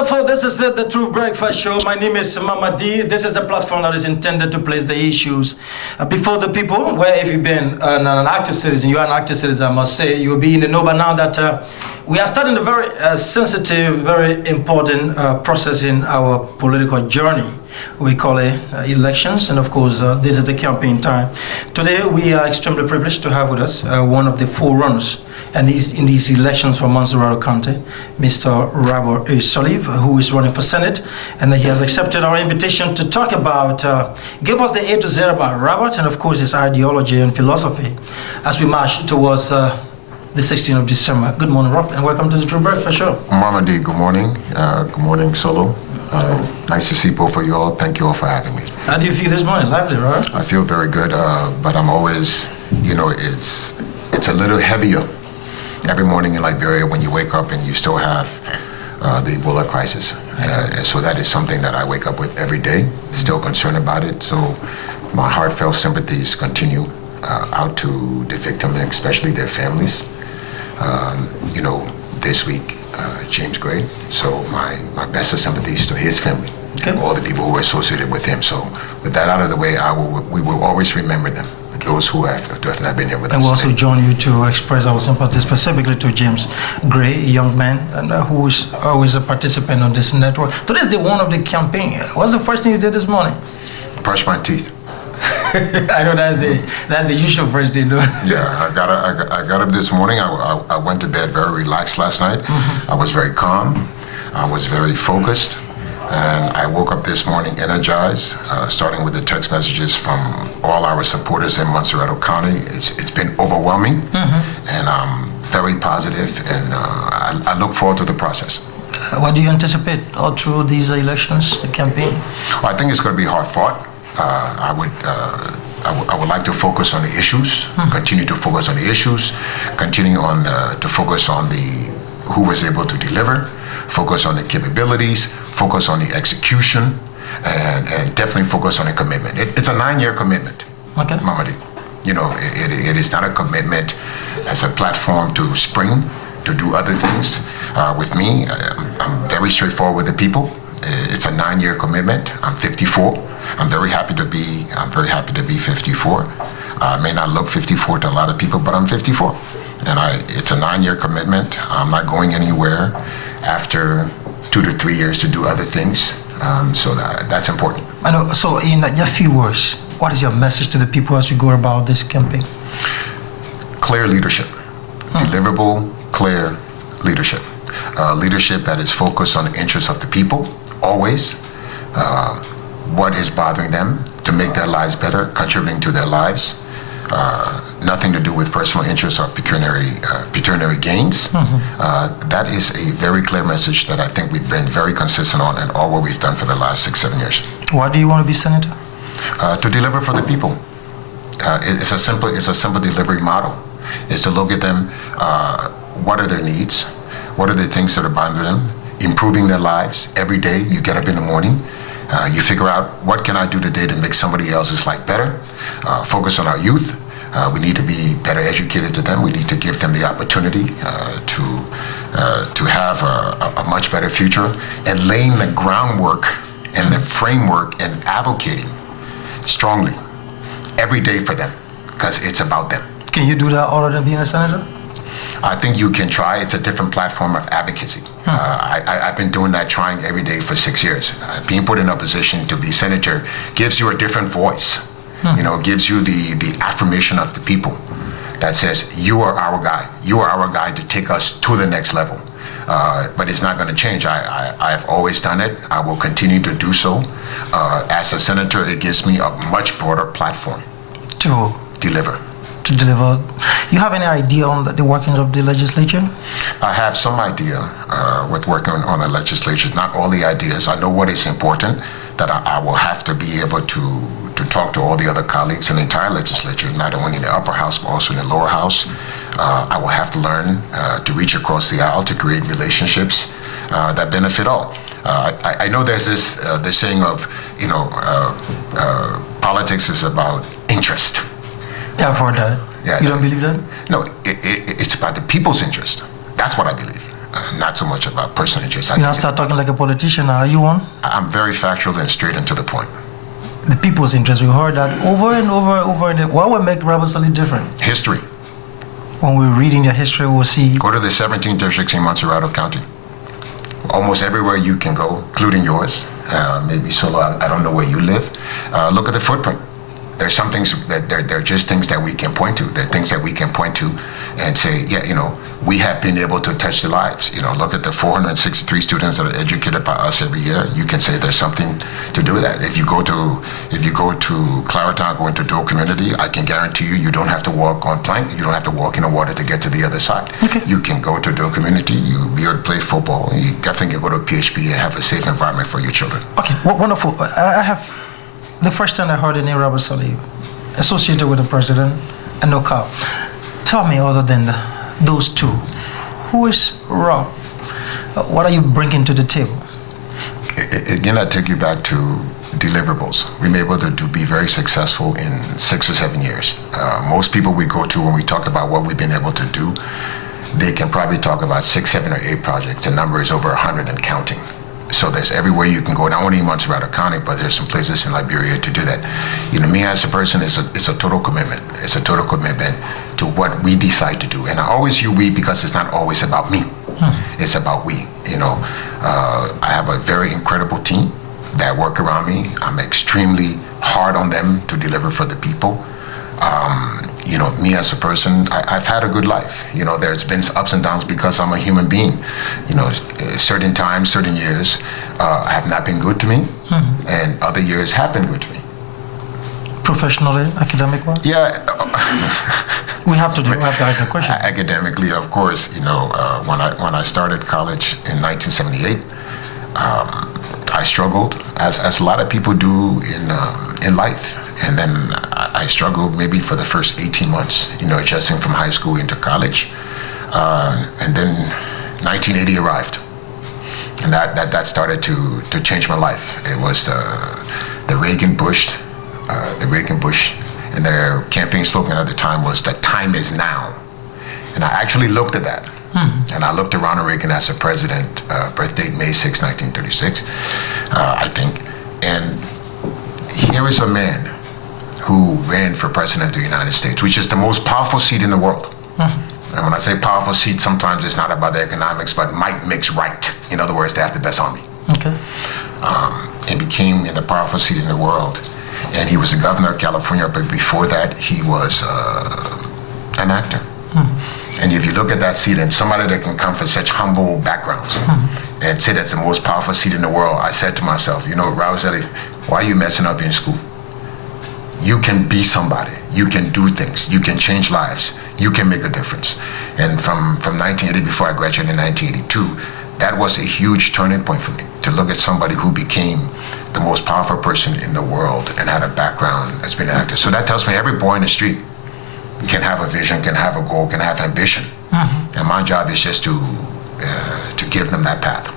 Wonderful. This is the True Breakfast Show. My name is Mama D. This is the platform that is intended to place the issues before the people. Where if you've been an active citizen, you are an active citizen, I must say, you will be in the know by now that we are starting a very sensitive, very important process in our political journey. We call it elections, and of course, this is the campaign time. Today, we are extremely privileged to have with us one of the forerunners and in these elections for Montserrado County, Mr. Robert A. Sirleaf, who is running for Senate, and he has accepted our invitation to talk about, give us the A to Z about Robert, and of course his ideology and philosophy as we march towards the 16th of December. Good morning, Rob, and welcome to the True Breakfast Show. Mama D, good morning. Good morning, Solo. Nice to see both of you all. Thank you all for having me. How do you feel this morning? Lively, right? I feel very good, but I'm always, it's a little heavier every morning in Liberia when you wake up and you still have the Ebola crisis. And so that is something that I wake up with every day, still concerned about it. So my heartfelt sympathies continue out to the victims, and especially their families. This week, James Gray. So my best of sympathies to his family, okay, and all the people who are associated with him. So with that out of the way, we will always remember them, those who have not been here with us. And we'll also join you to express our sympathy specifically to James Gray, a young man and who is always a participant on this network. Today's the one of the campaign. What's the first thing you did this morning? Brush my teeth. I know that's the usual first thing, though. Yeah, I got up this morning. I went to bed very relaxed last night. Mm-hmm. I was very calm. I was very focused. And I woke up this morning energized, starting with the text messages from all our supporters in Montserrado County. It's been overwhelming, mm-hmm, and very positive, and I look forward to the process. What do you anticipate all through these elections, the campaign? Well, I think it's going to be hard fought. I would like to focus on the issues, continue to focus on the issues, continue on to focus on who was able to deliver, focus on the capabilities, focus on the execution, and definitely focus on the commitment. It's a 9-year commitment, okay, Mamadi. It is not a commitment as a platform to spring, to do other things. With me, I'm very straightforward with the people. It's a 9-year commitment. I'm 54. I'm very happy to be 54. I may not look 54 to a lot of people, but I'm 54. And it's a 9-year commitment. I'm not going anywhere after 2 to 3 years to do other things. So that's important. I know. So in just a few words, what is your message to the people as we go about this campaign? Clear leadership. Deliverable, clear leadership. Leadership that is focused on the interests of the people, always. What is bothering them to make their lives better, contributing to their lives. Nothing to do with personal interests or pecuniary gains. Mm-hmm. That is a very clear message that I think we've been very consistent on in all what we've done for the last 6-7 years. Why do you want to be senator? To deliver for the people. It's a simple delivery model. It's to look at them, what are their needs, what are the things that are bothering them, improving their lives every day. You get up in the morning, you figure out what can I do today to make somebody else's life better. Focus on our youth. We need to be better educated to them. We need to give them the opportunity to have a much better future, and laying the groundwork and the framework and advocating strongly every day for them, because it's about them. Can you do that other than being a senator? I think you can try. It's a different platform of advocacy. I've been doing that, trying every day for 6 years. Being put in a position to be senator gives you a different voice. Gives you the affirmation of the people that says, you are our guy. You are our guy to take us to the next level. But it's not going to change. I've always done it. I will continue to do so. As a senator, it gives me a much broader platform to deliver. You have any idea on the workings of the legislature? I have some idea with working on the legislature. Not all the ideas. I know what is important, that I will have to be able to talk to all the other colleagues in the entire legislature, not only in the upper house, but also in the lower house. I will have to learn to reach across the aisle to create relationships that benefit all. I know there's this saying of, politics is about interest. Yeah, I've heard that. Yeah, you don't believe that? No, it's about the people's interest. That's what I believe. not so much about personages. You now start talking like a politician. Are you one? I'm very factual and straight and to the point. The people's interest. We heard that over and over again. What would make Robert Sirleaf different? History. When we're reading their history, we'll see. Go to the 17 districts in Montserrado County. Almost everywhere you can go, including yours. Maybe Solo, I don't know where you live. Look at the footprint. There's some things that they're just things that we can point to. They're things that we can point to and say, yeah, we have been able to touch their lives. Look at the 463 students that are educated by us every year. You can say there's something to do with that. If you go to Claritown, go into Dual Community, I can guarantee you don't have to walk on plank. You don't have to walk in the water to get to the other side. Okay. You can go to Dual Community. You'll be able to play football. You definitely can go to PHP and have a safe environment for your children. Okay, wonderful. I have the first time I heard the name Robert Sirleaf associated with the president and no cop. Tell me, other than those two, who is Rob? What are you bringing to the table? Again, I take you back to deliverables. We were able to be very successful in 6 or 7 years. Most people we go to when we talk about what we've been able to do, they can probably talk about 6, 7, or 8 projects. The number is over 100 and counting. So there's everywhere you can go, not only in Montserrado County, but there's some places in Liberia to do that. Me as a person, it's a total commitment. It's a total commitment to what we decide to do. And I always use we because it's not always about me. It's about we. I have a very incredible team that work around me. I'm extremely hard on them to deliver for the people. Me as a person, I've had a good life. There's been ups and downs because I'm a human being. Certain times, certain years have not been good to me, and other years have been good to me. Professionally, academic-wise? Yeah. We have to ask the question. Academically, of course, when I started college in 1978, I struggled, as a lot of people do in life. And then I struggled maybe for the first 18 months, adjusting from high school into college. And then 1980 arrived. And that started to change my life. It was the Reagan Bush, and their campaign slogan at the time was "The time is now." And I actually looked at that. And I looked at Ronald Reagan as a president, birth date May 6, 1936, I think. And here is a man who ran for president of the United States, which is the most powerful seat in the world. And when I say powerful seat, sometimes it's not about the economics, but might makes right. In other words, they have the best army. Okay. And became in the powerful seat in the world. And he was the governor of California, but before that, he was an actor. And if you look at that seat, and somebody that can come from such humble backgrounds and say that's the most powerful seat in the world, I said to myself, Robert Sirleaf, why are you messing up in school? You can be somebody. You can do things. You can change lives. You can make a difference. And from 1980, before I graduated in 1982, that was a huge turning point for me, to look at somebody who became the most powerful person in the world and had a background as being an actor. So that tells me every boy in the street can have a vision, can have a goal, can have ambition. And my job is just to give them that path.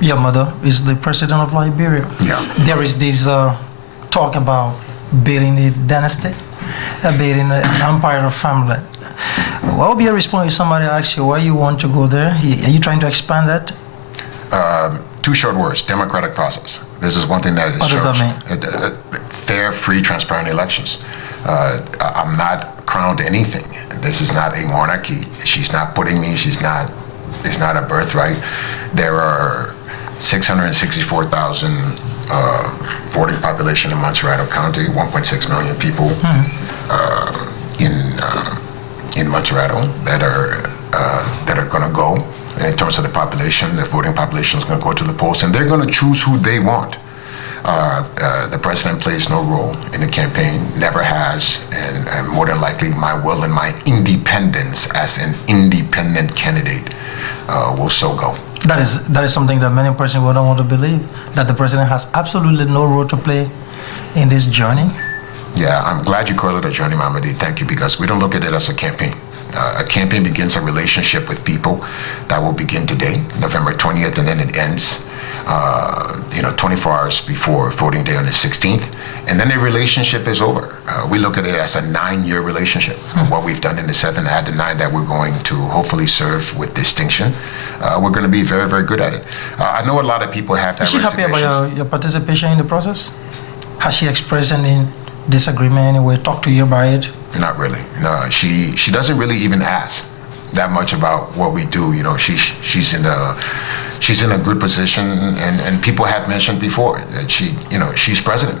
Your mother is the president of Liberia. Yeah. There is this talk about building a dynasty, building an empire of family. What would be your response if somebody asks you why you want to go there? Are you trying to expand that? 2 short words: democratic process. This is one thing that is What does that mean? Fair, free, transparent elections. I'm not crowned to anything. This is not a monarchy. She's not putting me. It's not a birthright. There are 664,000 voting population in Montserrado County, 1.6 million people in Montserrado that are going to go. In terms of the population, the voting population is going to go to the polls, and they're going to choose who they want. The president plays no role in the campaign, never has, and more than likely my will and my independence as an independent candidate will so go. That is something that many persons would not want to believe, that the president has absolutely no role to play in this journey. Yeah, I'm glad you call it a journey, Mamadi. Thank you, because we don't look at it as a campaign. A campaign begins a relationship with people that will begin today, November 20th, and then it ends 24 hours before voting day on the 16th, and then the relationship is over. We look at it as a 9-year relationship. What we've done in the 7, add the 9 that we're going to hopefully serve with distinction. We're going to be very, very good at it. I know a lot of people have that. Is she happy about your participation in the process? Has she expressed any disagreement anyway? Talk to you about it? Not really. No, she doesn't really even ask that much about what we do. She's in a good position, and people have mentioned before that she's president.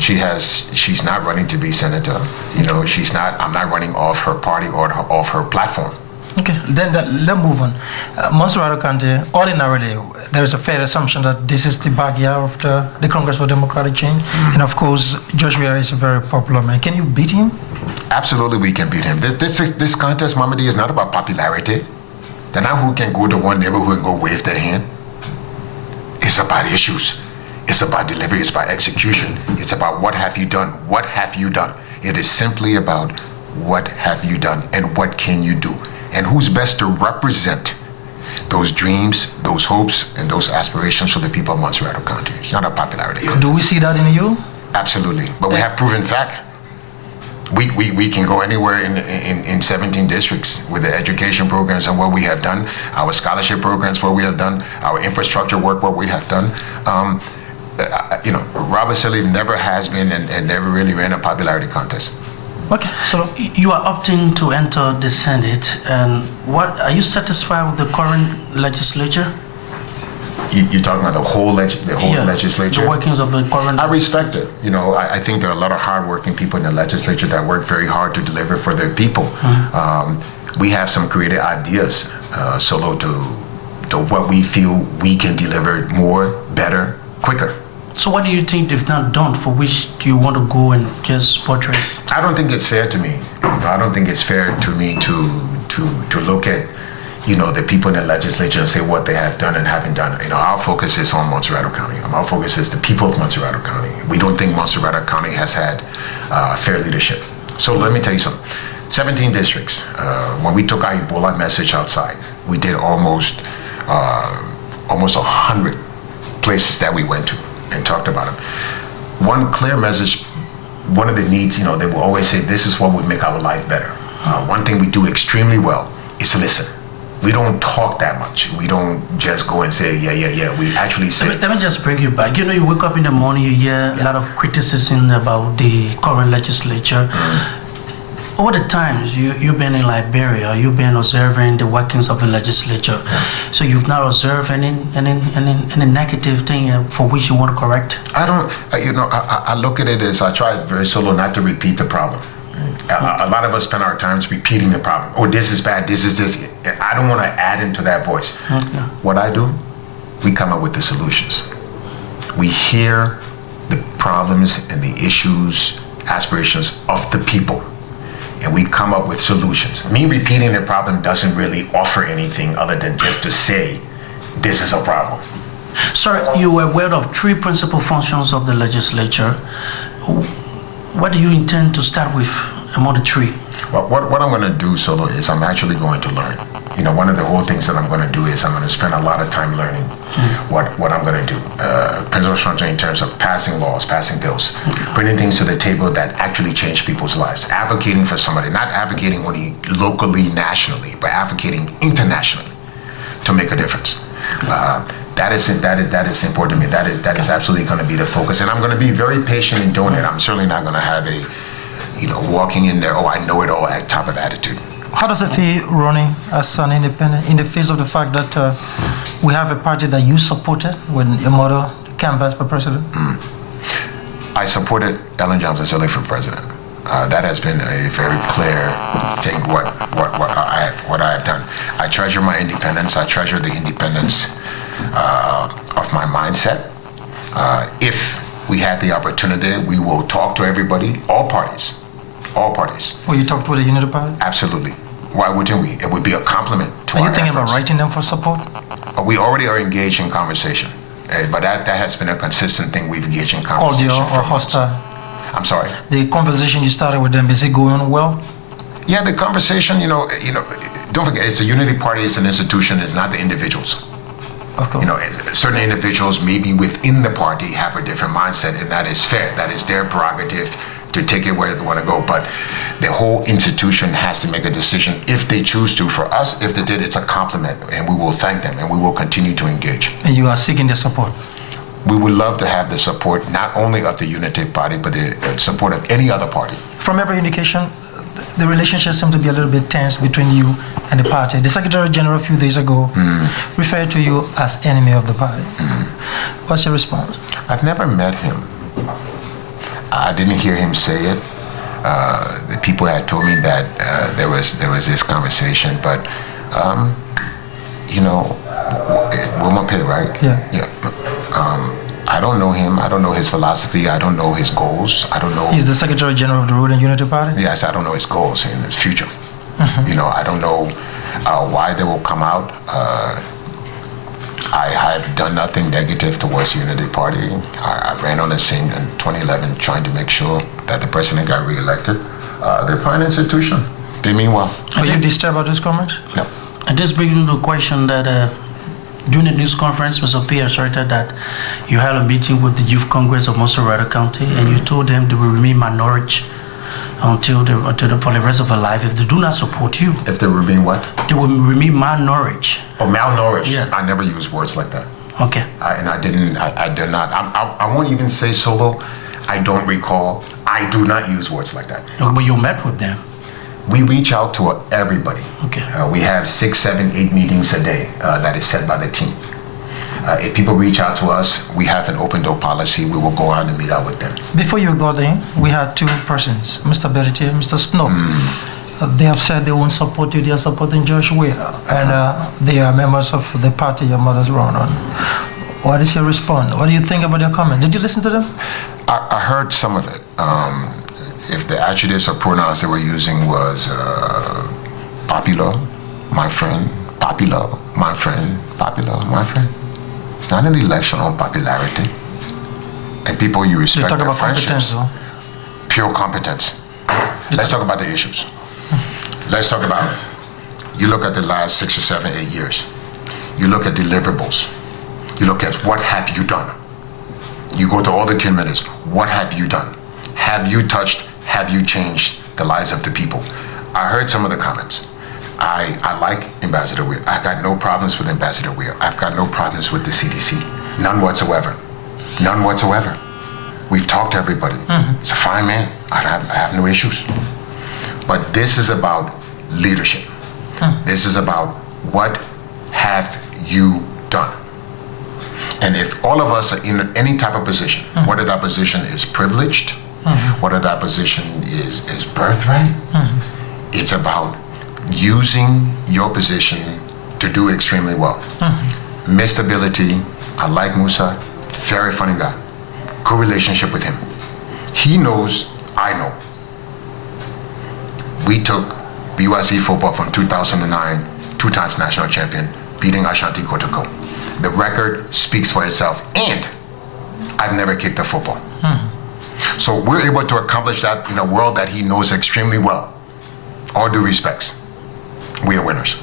She's not running to be senator. I'm not running off her party or off her platform. Okay, then let's move on. Montserrado County, ordinarily, there is a fair assumption that this is the backyard of the Congress for Democratic Change. And of course, Joshua is a very popular man. Can you beat him? Absolutely, we can beat him. This contest, Mamadi, is not about popularity. They're not who can go to one neighborhood and go wave their hand. It's about issues. It's about delivery. It's about execution. It's about what have you done? What have you done? It is simply about what have you done and what can you do? And who's best to represent those dreams, those hopes, and those aspirations for the people of Montserrado County. It's not a popularity contest. Do we see that in you? Absolutely. But we have proven fact. We can go anywhere in 17 districts with the education programs and what we have done, our scholarship programs, what we have done, our infrastructure work, what we have done. Robert Sirleaf never has been and never really ran a popularity contest. Okay, so you are opting to enter the Senate, and are you satisfied with the current legislature? You're talking about the whole legislature? The workings of the current... I respect it. I think there are a lot of hardworking people in the legislature that work very hard to deliver for their people. We have some creative ideas, Solo, to what we feel we can deliver more, better, quicker. So what do you think they've not done for which you want to go and just portray? I don't think it's fair to me. I don't think it's fair to me to look at the people in the legislature and say what they have done and haven't done. Our focus is on Montserrado County. Our focus is the people of Montserrado County. We don't think Montserrado County has had fair leadership. So let me tell you something. 17 districts. When we took our Ebola message outside, we did almost 100 places that we went to and talked about them. One clear message, one of the needs, they will always say, this is what would make our life better. One thing we do extremely well is listen. We don't talk that much. We don't just go and say, yeah. We actually say... Let me just bring you back. You wake up in the morning, you hear a lot of criticism about the current legislature. Over the times, you've been in Liberia, you've been observing the workings of the legislature. So you've not observed any negative thing for which you want to correct? I don't, I look at it as I try very solo not to repeat the problem. A lot of us spend our times repeating the problem. Oh, this is bad, this is this. I don't want to add into that voice. Okay. What I do, we come up with the solutions. We hear the problems and the issues, aspirations of the people, and we come up with solutions. Me repeating the problem doesn't really offer anything other than just to say, this is a problem. Sir, you were aware of 3 principal functions of the legislature. What do you intend to start with among the 3? Well, what I'm going to do, Solo, is I'm actually going to learn. One of the whole things that I'm going to do is I'm going to spend a lot of time learning what I'm going to do. Principal function in terms of passing laws, passing bills, bringing things to the table that actually change people's lives, advocating for somebody, not advocating only locally, nationally, but advocating internationally to make a difference. That is important to me. That is absolutely going to be the focus, and I'm going to be very patient in doing it. I'm certainly not going to have a, walking in there, I know it all type of attitude. How does it feel running as an independent in the face of the fact that we have a party that you supported when your mother canvassed for president? I supported Ellen Johnson Sirleaf for president. That has been a very clear thing. What I have done. I treasure my independence. I treasure the independence of my mindset. If we had the opportunity, we will talk to everybody, all parties. Will you talk to the Unity Party? Absolutely. Why wouldn't we? It would be a compliment to our Are you thinking efforts. about writing them for support? We already are engaged in conversation, but that has been a consistent thing we've engaged in conversation. Cordial or for months. hostile? I'm sorry. The conversation you started with them, is it going well? Yeah, the conversation, don't forget, it's a unity party, it's an institution, it's not the individuals. Of course. You know, certain individuals maybe within the party have a different mindset, and that is fair. That is their prerogative to take it where they want to go. But the whole institution has to make a decision if they choose to. For us, if they did, it's a compliment, and we will thank them, and we will continue to engage. And you are seeking their support. We would love to have the support not only of the Unity Party, but the support of any other party. From every indication, the relationship seems to be a little bit tense between you and the party. The Secretary General a few days ago referred to you as enemy of the party. What's your response? I've never met him. I didn't hear him say it. The people had told me that there was this conversation, but you know, Wilma Pay, right? Yeah. I don't know him. I don't know his philosophy. I don't know his goals. I don't know. He's the Secretary General of the ruling Unity Party? Yes, I don't know his goals in his future. You know, I don't know why they will come out. I have done nothing negative towards Unity Party. I ran on the scene in 2011 trying to make sure that the president got reelected. They're a fine institution. They mean well. Are you disturbed by those comments? No. And this brings me to the question that during the news conference, Mr. P asserted that you had a meeting with the Youth Congress of Montserrado County, and you told them they will remain minority for the rest of their life if they do not support you. If they remain what? They will remain malnourished. Oh, malnourished. Yeah. I never use words like that. Okay. I did not. I won't even say solo. I don't recall. I do not use words like that. But you met with them. We reach out to everybody. Okay. We have 6, 7, 8 meetings a day that is set by the team. If people reach out to us, we have an open door policy. We will go out and meet out with them. Before you got in, we had two persons, Mr. Bertie and Mr. Snow. They have said they won't support you. They are supporting Josh Weir. And they are members of the party your mother's run on. What is your response? What do you think about their comment? Did you listen to them? I heard some of it. If the adjectives or pronouns they were using was popular, my friend, popular, my friend, popular, my friend. It's not an election on popularity. And people you respect You talk their about friendships. competence, though. Pure competence. Let's talk about the issues. Let's talk about, you look at the last 6 or 7, 8 years. You look at deliverables. You look at what have you done. You go to all the committees. What have you done? Have you touched, have you changed the lives of the people? I heard some of the comments. I like Ambassador Weir. I got no problems with Ambassador Weir. I've got no problems with the CDC. None whatsoever. None whatsoever. We've talked to everybody. It's a fine man. I have no issues. But this is about leadership. This is about what have you done? And if all of us are in any type of position, whether that position is privileged, whether that position is birthright, it's about using your position to do extremely well. Mr. Ability, I like Musa, very funny guy. Good relationship with him. He knows, I know. We took BYC football from 2009, 2 times national champion, beating Ashanti Kotoko. The record speaks for itself, and I've never kicked a football. So we're able to accomplish that in a world that he knows extremely well. All due respects, we are winners.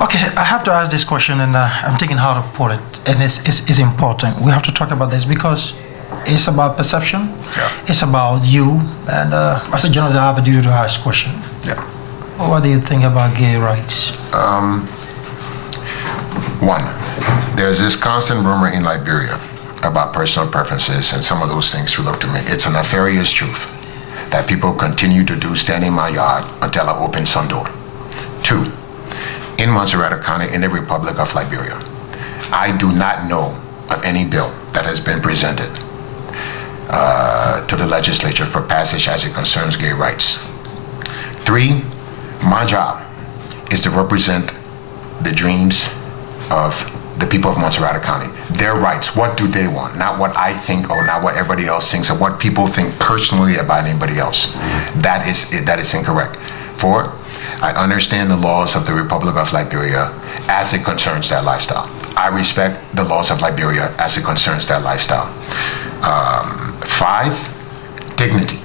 Okay, I have to ask this question, and I'm thinking how to put it, and it's important. We have to talk about this because it's about perception. Yeah. It's about you, and as a journalist, I have a duty to ask this question. Yeah. What do you think about gay rights? One, there's this constant rumor in Liberia about personal preferences and some of those things you look to me. It's a nefarious truth that people continue to do standing in my yard until I open sun door. 2, in Montserrado County, in the Republic of Liberia, I do not know of any bill that has been presented to the legislature for passage as it concerns gay rights. 3, my job is to represent the dreams of the people of Montserrado County, their rights. What do they want? Not what I think or not what everybody else thinks or what people think personally about anybody else. That is incorrect. 4, I understand the laws of the Republic of Liberia as it concerns that lifestyle. I respect the laws of Liberia as it concerns that lifestyle. 5, dignity.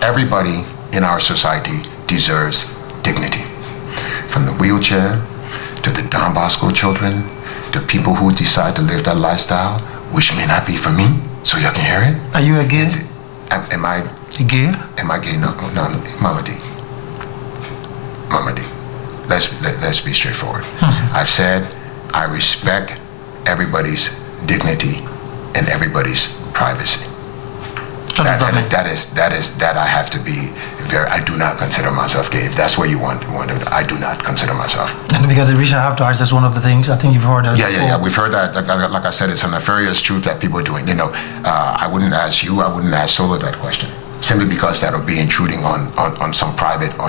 Everybody in our society deserves dignity. From the wheelchair, to the Don Bosco children, to people who decide to live that lifestyle, which may not be for me, so y'all can hear it. Are you a gay? Am I Gay? Am I gay? No, Mama D. Mama D. Let's be straightforward. I've said I respect everybody's dignity and everybody's privacy. That I have to be very. I do not consider myself gay. If that's what you want to, I do not consider myself. And because the reason I have to ask, that's one of the things I think you've heard that. Yeah. We've heard that. Like I said, it's a nefarious truth that people are doing. I wouldn't ask you. I wouldn't ask Solo that question, simply because that would be intruding on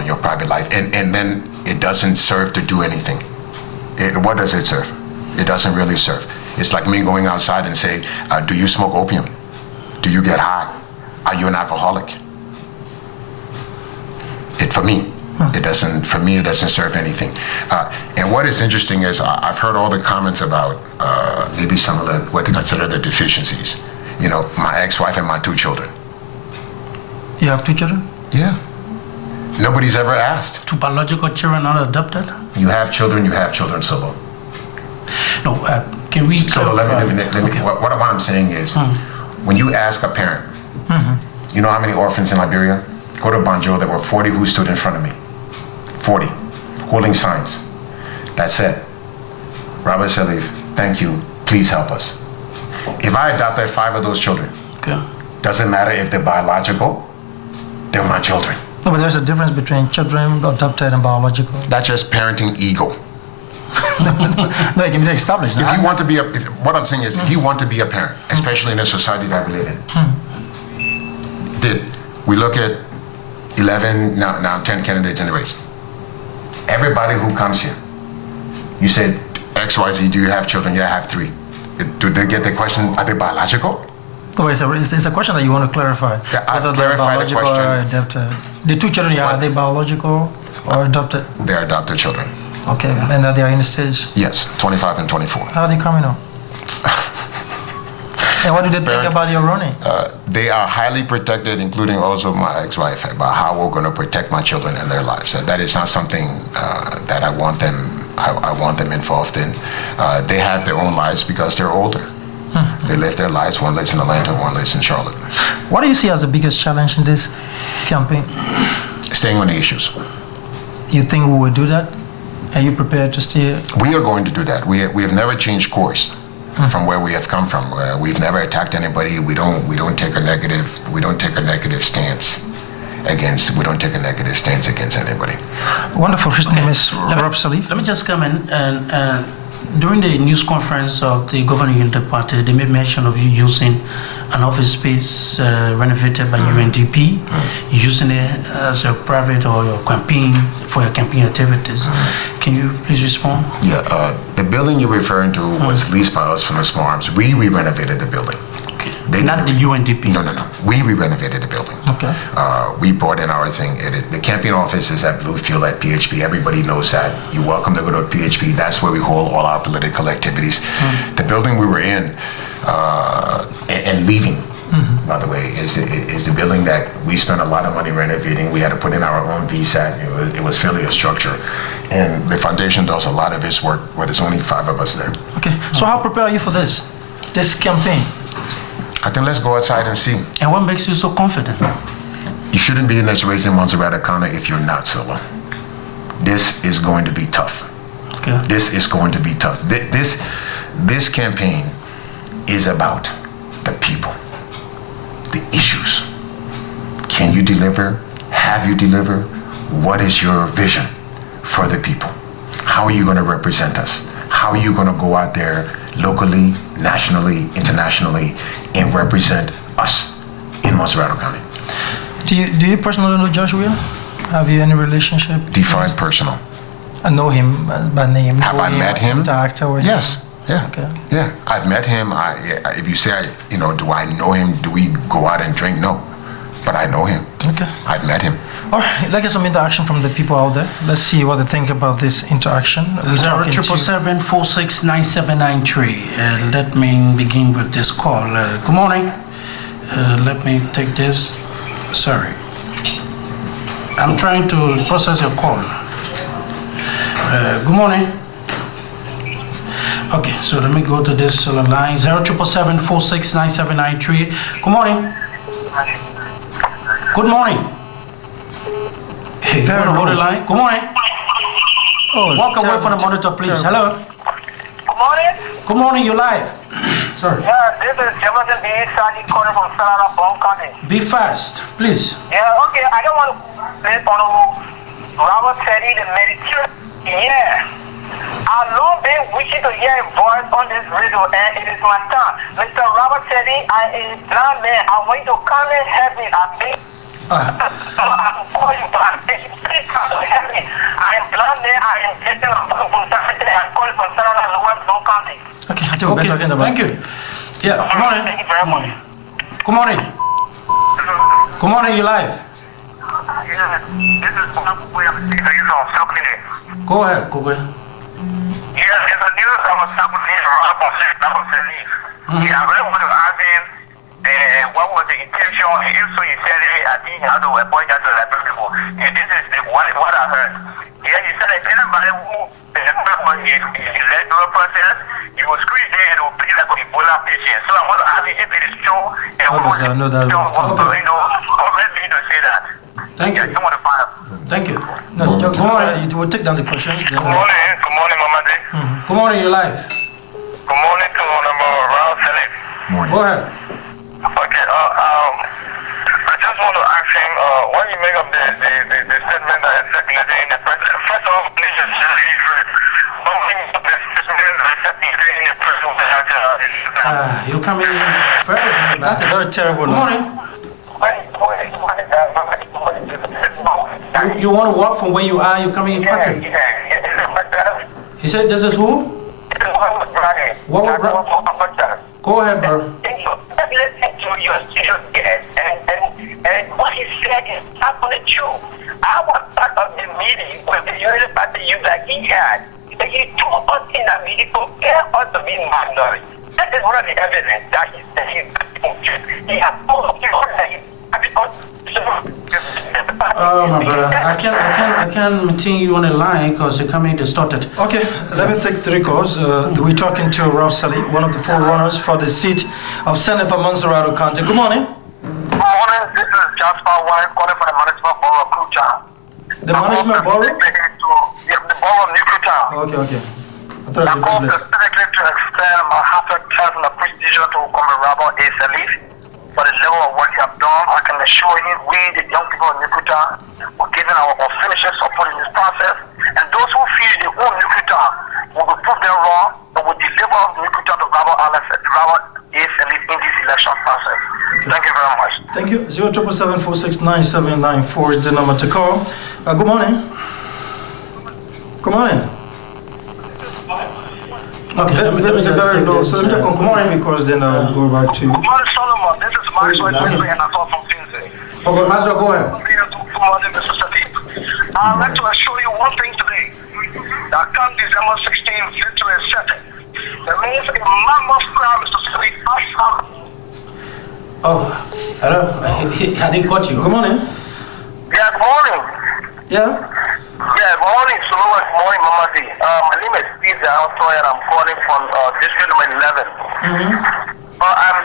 your private life, and then it doesn't serve to do anything. What does it serve? It doesn't really serve. It's like me going outside and say, do you smoke opium? Do you get high? Are you an alcoholic? For me, it doesn't serve anything. And what is interesting is I've heard all the comments about maybe some of what they consider the deficiencies. My ex-wife and my 2 children. You have 2 children? Yeah. Nobody's ever asked. 2 biological children, not adopted? You have children, Solo. No, can we So let me okay. what I'm saying is, when you ask a parent, you know how many orphans in Liberia? Go to Banjo, there were 40 who stood in front of me. 40, holding signs that said, Robert Sirleaf, thank you, please help us. If I adopted 5 of those children, Okay. doesn't matter if they're biological, they're my children. No, but there's a difference between children adopted and biological. That's just parenting ego. No, it can be established. If you want to be what I'm saying is, if you want to be a parent, especially in the society that we live in, we look at 11, now 10 candidates in the race. Everybody who comes here, you said, XYZ, do you have children? Yeah, I have 3. Do they get the question, are they biological? Oh, it's a question that you want to clarify. Yeah, I'll whether they're clarify the biological question. or adopted. The 2 children, are they biological or adopted? They're adopted children. Okay, and that they are in the stage. Yes, 25 and 24. How are they coming up? And what do they think about your running? They are highly protected, including also my ex-wife, about how we're going to protect my children and their lives. That is not something that I want them involved in. They have their own lives because they're older. They live their lives. One lives in Atlanta, one lives in Charlotte. What do you see as the biggest challenge in this campaign? Staying on the issues. You think we will do that? Are you prepared to stay? We are going to do that. We have never changed course from where we have come from. We've never attacked anybody. We don't take a negative stance against anybody. Wonderful. His name is Rob Sirleaf. Let me just come in and during the news conference of the governing unit party, they made mention of you using an office space renovated by UNDP, using it as a private or your campaign for your campaign activities. Can you please respond? Yeah, the building you're referring to was leased by us from the Small Arms. We re-renovated the building. Not the UNDP. No. We re-renovated the building. Okay. We brought in our thing. The campaign office is at Bluefield at PHP. Everybody knows that. You're welcome to go to PHP. That's where we hold all our political activities. The building we were in and leaving, by the way, is the building that we spent a lot of money renovating. We had to put in our own VSAT. It was fairly a structure. And the foundation does a lot of its work, but there's only 5 of us there. Okay. So how prepared are you for this campaign? I think let's go outside and see. And what makes you so confident? You shouldn't be in this race in Montserrado County if you're not solo. This is going to be tough. Okay. This is going to be tough. This campaign is about the people, the issues. Can you deliver? Have you delivered? What is your vision for the people? How are you going to represent us? How are you going to go out there locally, nationally, internationally, and represent us in Montserrado County? Do you personally know Joshua? Have you any relationship? Define personal. I know him by name. Have I met him? Interact with him? Yes. Yeah. Okay. Yeah. I've met him. If you say, do I know him? Do we go out and drink? No. But I know him. Okay. I've met him. All right. Let's get some interaction from the people out there. Let's see what they think about this interaction. 077469793. Let me begin with this call. Good morning. Let me take this. Sorry. I'm trying to process your call. Good morning. Okay, so let me go to this line 0777469793. Good morning. Good morning. Hey, very low the line. Good morning. Oh, Walk away terrible, from the monitor, please. terrible. Hello. Good morning. Good morning. You live. Sorry. Yeah, this is Jefferson B. Sergeant calling from Sirleaf, County. Be fast, please. Yeah, okay. I don't want to play on Robert Teddy, the Mediterranean. Yeah. I've long been wishing to hear a voice on this radio, and it is my time. Mr. Robert Teddy, I am a blind man. I want you to come and help me. I think. I'm calling back. Please come to help me. I am blind man. I am getting I'm calling from Sirleaf, County. Okay, I think we're talking about. Thank you. Yeah, good morning. Thank you very much. Good morning. Good morning, you live. Yeah, this is one way I'm speaking to you from Sirleaf. Go ahead, go ahead. Yeah, it's a news I was talking to him around Sirleaf. Yeah, I really want to ask him what was the intention, and if so you said, hey, I think you have to apologize to the people. And this is what I heard. Yeah, you said if anybody who is electoral process, you will squeeze there and it will be like an Ebola patient. So I want to ask you if it is true, and who Okay, I know that. you to say that. Thank Yeah, you. I want to find out. Thank you. No, Good morning. we'll take down the questions. Then, Good morning, Mama D. Good morning, you live. Good morning to number Round Sirleaf. Go ahead. Okay, I just want to ask him, when you make up the statement that is circulating in the press, first of all, please just read. But when you put the statement that is circulating in the press, You coming in very, very that's a bad. very terrible. Good morning. You want to walk from where you are, you're coming in quickly. He said, this is who? What was Go ahead, bro. Listen to your guest, and what he said is not on the truth. I was part of the meeting with the University youth that he had. He told us in a meeting, compare us to be minority. That is one of the evidence that he said he has told us that he Oh, my brother. I can't maintain you on the line because you're coming distorted. Okay, let me take three calls. We're talking to Rob Sully, one of the forerunners for the seat of Senate for Montserrado County. Good morning. Good morning. This is Jasper White calling for the management borough of Kucha. The management borough? Yeah, the borough of Nikuta. Okay. I thought I it was called the different. secretary to extend my heartfelt thanks and appreciation to Montserrado Sirleaf for the level of work you have done. I can assure you, we, the young people of Nikuta, are giving our unfinished support in this process. And those who feel they own Nikuta will be prove them wrong, but will deliver Nikuta to Robert Sirleaf in this election process. Thank you very much. Thank you. 077469794 is the number to call. Good morning. Good morning. Okay, Very low. So let me take on good morning because then I'll go back to. Good morning, Solomon. This is Maxwell Wesley, and I call from Finsey. Okay, Mazda, go ahead. Good morning, Mr. Sadiq. I'd like to assure you one thing today. That come December 16th, victory is certain. There means a mammoth crowd, Mr. Sadiq. Oh, hello. I didn't got you. Good morning. Yeah, good morning. Yeah. Yeah, good morning, Solomon. Good morning, Mama D. My name is Steve Altoy, and I'm calling from District number 11. I'm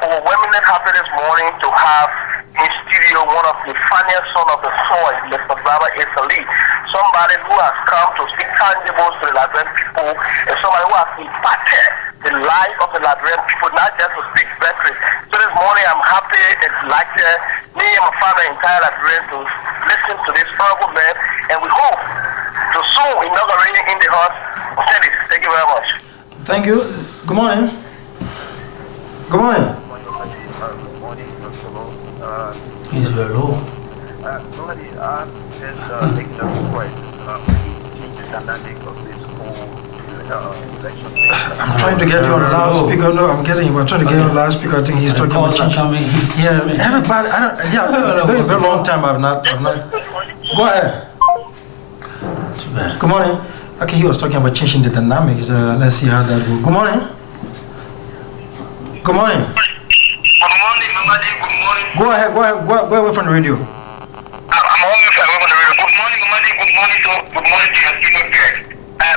overwhelmingly happy this morning to have in studio one of the funniest son of the soil, Mr. Robert Sirleaf. Somebody who has come to speak tangibles to the Liberian people, and somebody who has impacted the life of the Liberian people, not just to speak rhetoric. So this morning I'm happy and delighted, me and my father, entire Liberian, to listen to this powerful man, and we hope to soon inaugurate in the house. Thank you very much. Thank you. Good morning. Good morning. He's very low. Somebody asked this taking a request change the dynamic of this whole election thing. I'm trying to get you on the loudspeaker. No, I'm getting you. I'm trying to get you on the loudspeaker. I think he's talking about change. Yeah, everybody. Very long time I've not. Go ahead. Too bad. Good morning. Okay, he was talking about changing the dynamics. Let's see how that goes. Good morning. Good morning. Good morning, Mama D. Good morning. Go ahead. Go away from the radio. I'm always away from the radio. Good morning, Mama D. Good morning to your senior guest.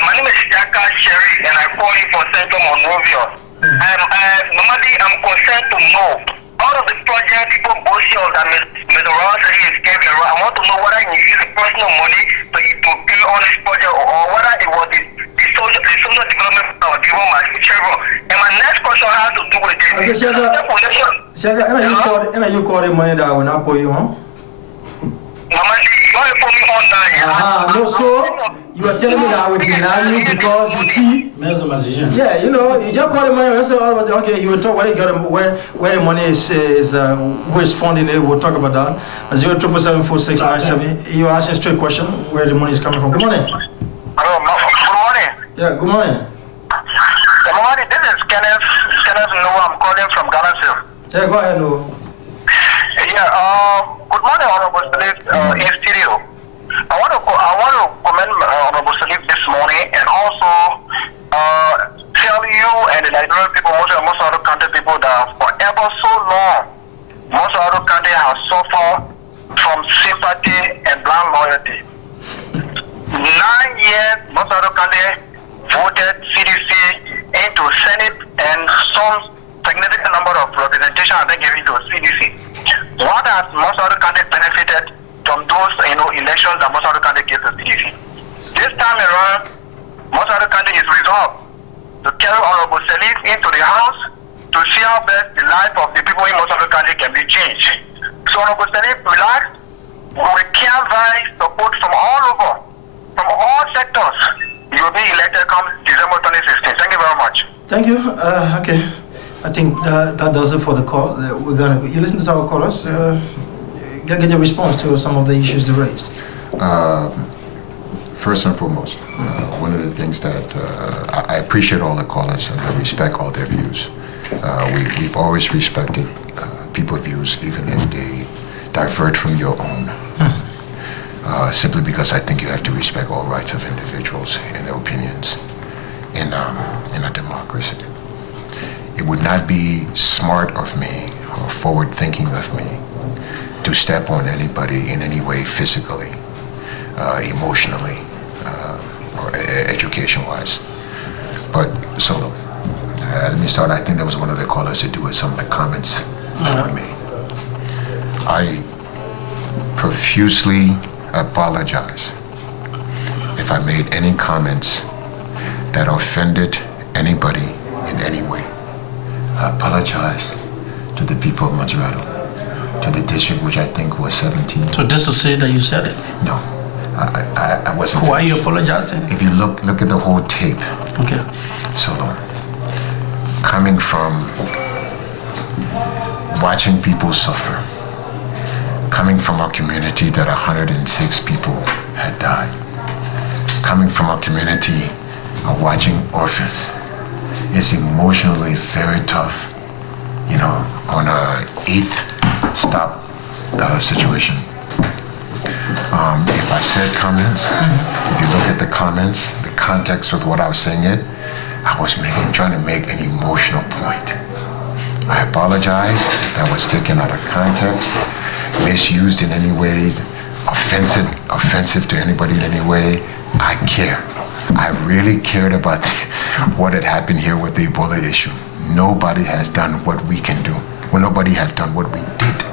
My name is Shaka Sherry, and I'm calling for Central Monrovia. Normally, I'm concerned to know all of the project people bullshit that Mr. Ross is carrying around. I want to know whether he used personal money to pay all this project, or whether it was the social development that was given by Chevron. And my next question has to do with this. Shaka, and you call the money that will not pay you, huh? Normally, you want to put me on now. No, so you are telling me that I will deny you because you see. Yeah, you know, you just call the money. So okay, you will talk where you got where the money is who is funding it. We'll talk about that. 0774697. You asking straight question where the money is coming from. Good morning. Hello, good morning. Yeah, good morning. Good morning. This is Kenneth Noah. I'm calling from Ghana. Yeah, go ahead, no. Yeah. Good morning, Honorable Sirleaf, in studio. I want to commend Honorable Sirleaf this morning, and also tell you and the Nigerian people, Montserrado County people, that forever so long, Montserrado County has suffered from sympathy and blind loyalty. 9 years, Montserrado County voted CDC into Senate and some significant number of representation have been given to CDC. What has Montserrado County benefited from those elections that Montserrado County gave to CDC? This time around, Montserrado County is resolved to carry Honorable Sirleaf into the House to see how best the life of the people in Montserrado County can be changed. So Honorable Sirleaf, relax. We canvass support from all over, from all sectors. You will be elected come December 2016. Thank you very much. Thank you. Okay. I think that does it for the call. You listen to our callers. Get a response to some of the issues they raised. First and foremost, one of the things that I appreciate all the callers and I respect all their views. We've always respected people's views, even if they divert from your own. Simply because I think you have to respect all rights of individuals and their opinions in a democracy. It would not be smart of me or forward-thinking of me to step on anybody in any way physically, emotionally, or education-wise. But so, let me start. I think that was one of the callers to do with some of the comments that were made. I profusely apologize if I made any comments that offended anybody in any way. I apologize to the people of Montserrado, to the district, which I think was 17. So just to say that you said it? No, I wasn't. Why are you apologizing? If you look at the whole tape. Okay. So, coming from watching people suffer, coming from a community that 106 people had died, coming from a community of watching orphans, it's emotionally very tough, on a 8th stop situation. If I said comments, if you look at the comments, the context with what I was saying I was trying to make an emotional point. I apologize if that was taken out of context, misused in any way, offensive to anybody in any way. I care. I really cared about what had happened here with the Ebola issue. Nobody has done what we can do. Well, nobody has done what we did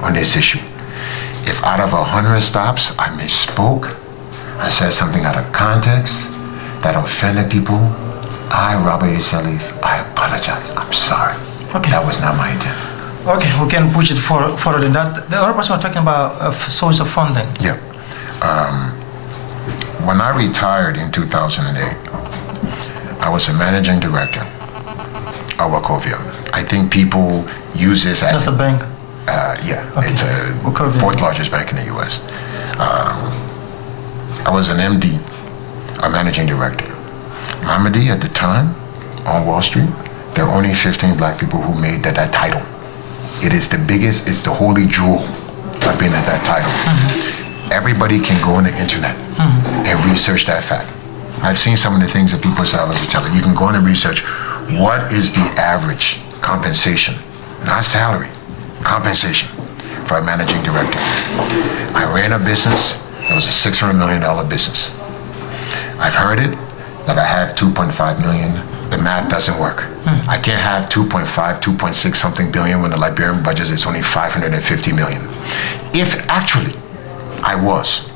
on this issue. If out of 100 stops I misspoke, I said something out of context that offended people, I, Robert A. Sirleaf, I apologize. I'm sorry. Okay. That was not my intent. Okay, we can push it further than that. The other person was talking about a source of funding. Yeah. When I retired in 2008, I was a managing director at Wachovia. I think people use this as... That's a bank? Yeah, Okay. It's a fourth largest bank in the U.S. I was an MD, a managing director. Mamadi at the time, on Wall Street, there were only 15 black people who made that title. It is the biggest, it's the holy jewel of being at that title. Everybody can go on the internet and research that fact. I've seen some of the things that people say I was telling. You can go on and research what is the average compensation, not salary, compensation for a managing director. I ran a business. It was a $600 million business. I've heard it. that I have 2.5 million, the math doesn't work. I can't have 2.5, 2.6 something billion when the Liberian budget is only 550 million. If actually I was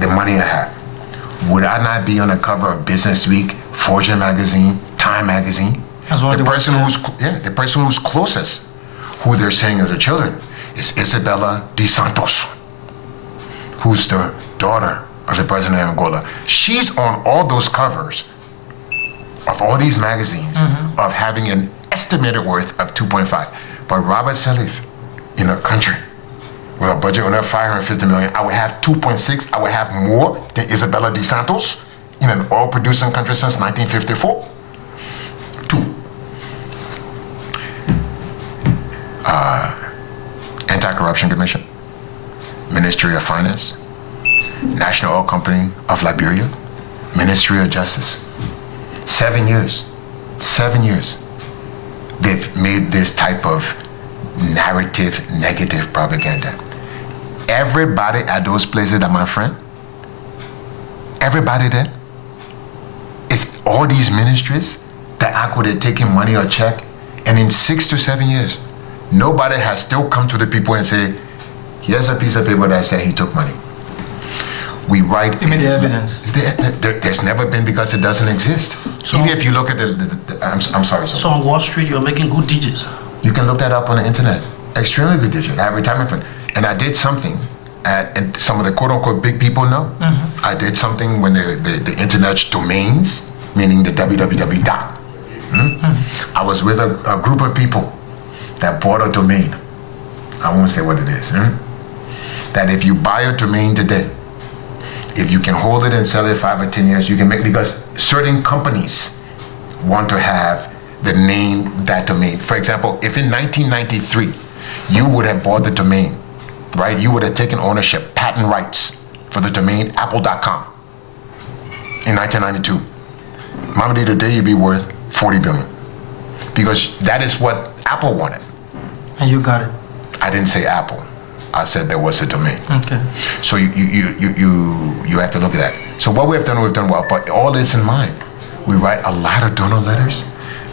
the money I have, would I not be on the cover of Business Week, Fortune magazine, Time magazine? The person who's closest, who they're saying is their children, is Isabella dos Santos, who's the daughter of the president of Angola. She's on all those covers of all these magazines of having an estimated worth of 2.5. But Robert Sirleaf, in a country with a budget under 550 million, I would have 2.6. I would have more than Isabella dos Santos in an oil-producing country since 1954. 2. Anti-Corruption Commission, Ministry of Finance, National Oil Company of Liberia, Ministry of Justice. 7 years. 7 years. They've made this type of narrative, negative propaganda. Everybody at those places that my friend, everybody there, it's all these ministries that act with it taking money or check, and in 6 to 7 years, nobody has still come to the people and say, here's a piece of paper that said he took money. We write. Give me the evidence. There's never been, because it doesn't exist. So, even if you look at I'm sorry. So on Wall Street, you're making good digits. You can look that up on the internet. Extremely good digit. I have retirement fund, and I did something. And some of the quote unquote big people know. I did something when the internet's domains, meaning the www dot. I was with a group of people that bought a domain. I won't say what it is. That if you buy a domain today, if you can hold it and sell it 5 or 10 years, you can make, because certain companies want to have the name, that domain. For example, if in 1993 you would have bought the domain, right? You would have taken ownership, patent rights for the domain apple.com in 1992. Mamadi, today you'd be worth 40 billion, because that is what Apple wanted. And you got it. I didn't say Apple. I said there was a domain. Okay. So you have to look at that. So what we've done well, but all this in mind. We write a lot of donor letters.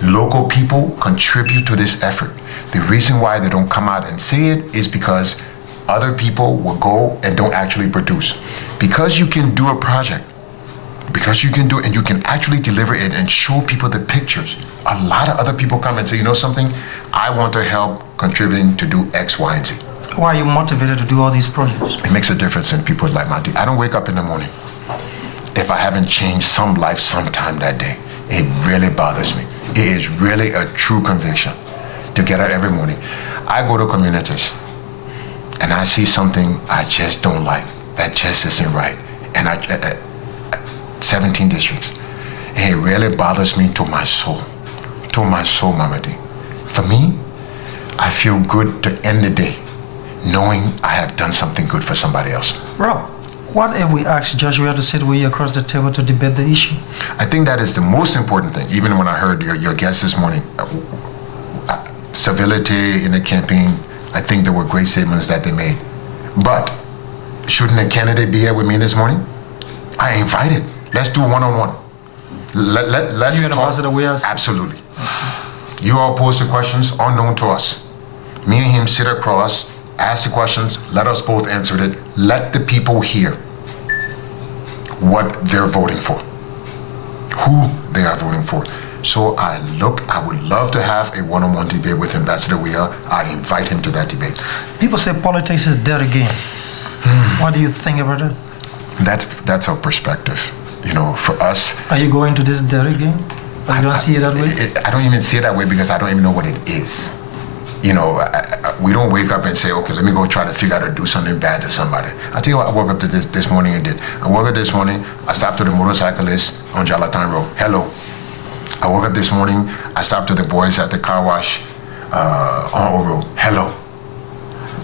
Local people contribute to this effort. The reason why they don't come out and say it is because other people will go and don't actually produce. Because you can do a project, because you can do it and you can actually deliver it and show people the pictures, a lot of other people come and say, you know something, I want to help contributing to do X, Y, and Z. Why are you motivated to do all these projects? It makes a difference in people's life, Monty. I don't wake up in the morning if I haven't changed some life sometime that day. It really bothers me. It is really a true conviction to get up every morning. I go to communities and I see something I just don't like, that just isn't right. And 17 districts. And it really bothers me to my soul, Mamadi. For me, I feel good to end the day knowing I have done something good for somebody else. Rob, what if we asked Joshua to sit with you across the table to debate the issue? I think that is the most important thing. Even when I heard your guest this morning, civility in the campaign, I think there were great statements that they made. But shouldn't a candidate be here with me this morning? I invited. Let's do one-on-one. Let's You and talk. Ambassador Williams? Absolutely. You all pose the questions unknown to us. Me and him sit across, ask the questions, let us both answer it. Let the people hear what they're voting for, who they are voting for. So I would love to have a one-on-one debate with Ambassador Weah. I invite him to that debate. People say politics is dead again. What do you think about it? That's our perspective. You know, for us. Are you going to this dead again? Or you don't see it that way? I don't even see it that way because I don't even know what it is. You know, we don't wake up and say, okay, let me go try to figure out how to do something bad to somebody. I tell you what, I woke up to this morning and did. I woke up this morning, I stopped to the motorcyclist on Jalatan Road. Hello. I woke up this morning, I stopped to the boys at the car wash on Oro. Hello.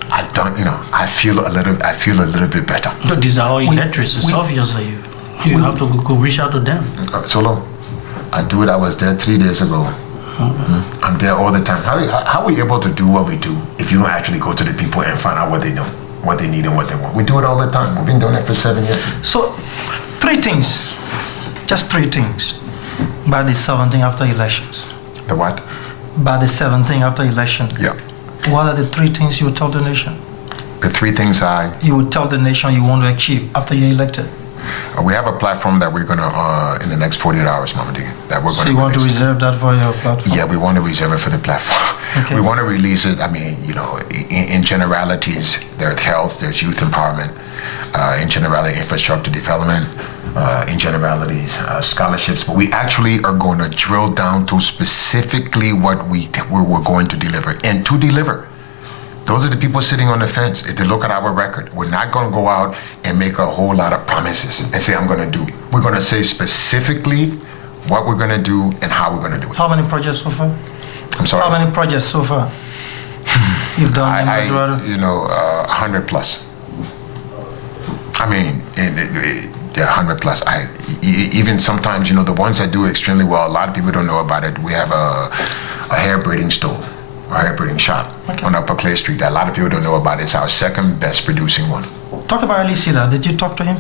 I've done, you know, I feel a little bit better. But these are all electors. It's obvious that you have to go reach out to them. Solo, I do it. I was there 3 days ago. I'm there all the time. How are we able to do what we do if you don't actually go to the people and find out what they know, what they need, and what they want? We do it all the time. We've been doing it for 7 years. So, 3 things Just 3 things by the 17th after elections. The what? By the 17th after elections. Yeah. What are the 3 things you would tell the nation? The 3 things You would tell the nation you want to achieve after you're elected. we have a platform that we're gonna in the next 48 hours, Mama D, that we're So gonna you want to release. reserve that for your platform? Yeah, we want to reserve it for the platform. Okay. We want to release it. I mean, in generalities, there's health, there's youth empowerment, in generality, infrastructure development, in generalities, scholarships. But we actually are going to drill down to specifically what we're going to deliver. And to deliver, those are the people sitting on the fence. If they look at our record, we're not going to go out and make a whole lot of promises and say, I'm going to do. We're going to say specifically what we're going to do and how we're going to do it. How many projects so far? I'm sorry. How many projects so far you've done in Montserrado? 100 plus. I mean, 100 plus. Even sometimes, the ones that do extremely well, a lot of people don't know about it. We have a hair braiding store, a hair braiding shop on Upper Clay Street that a lot of people don't know about. It's our second best producing one. Talk about Elisida. Did you talk to him?